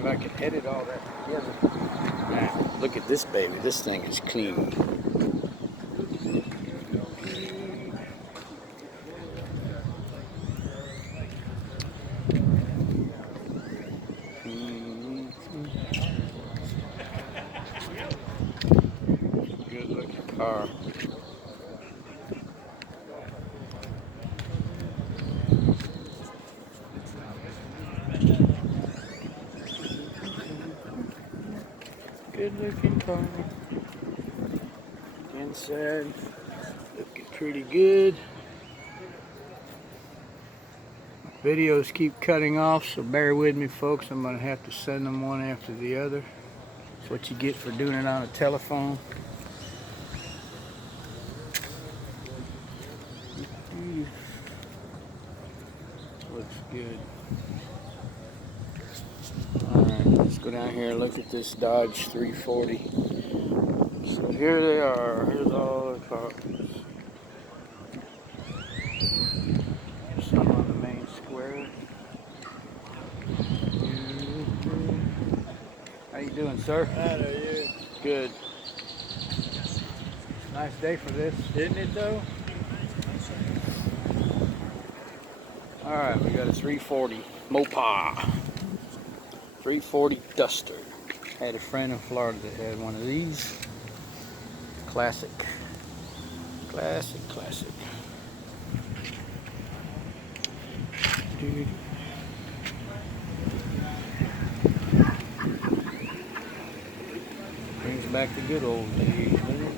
if I can edit all that together. Man, look at this baby. This thing is clean. Good looking car. Good looking car. Inside looking pretty good. Videos keep cutting off, so bear with me, folks. I'm gonna have to send them one after the other. That's what you get for doing it on a telephone. Looks good. Alright, let's go down here and look at this Dodge 340. So here they are. Here's all the cars. Some on the main square. How you doing, sir? How are you? Good. Nice day for this, Isn't it though? Alright, we got a 340 Mopar. 340 Duster. Had a friend in Florida that had one of these. Classic. Classic, classic. Dude. Brings back the good old days, doesn't it?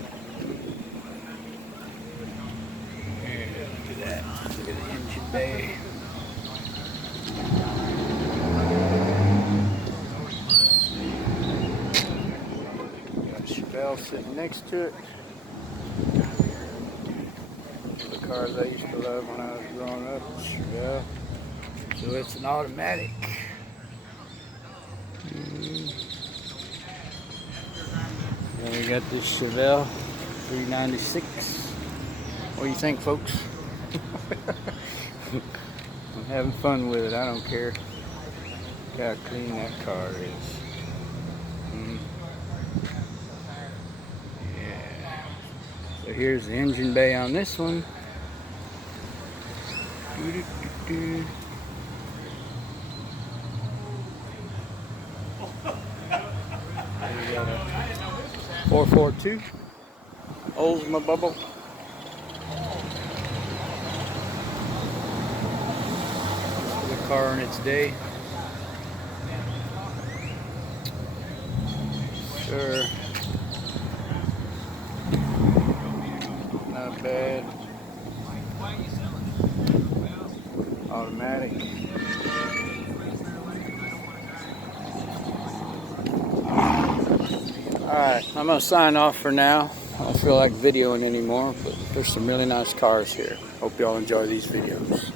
Yeah, look at that. Look at the engine bay. Chevelle sitting next to it. The cars I used to love when I was growing up, Chevelle. So it's an automatic. Then we got this Chevelle 396. What do you think, folks? I'm having fun with it. I don't care. Look how clean that car is. So here's the engine bay on this one. We got a 442 Oldsma bubble. The car in its day. Sure. Not bad. Automatic. Alright, I'm going to sign off for now. I don't feel like videoing anymore, but there's some really nice cars here. Hope y'all enjoy these videos.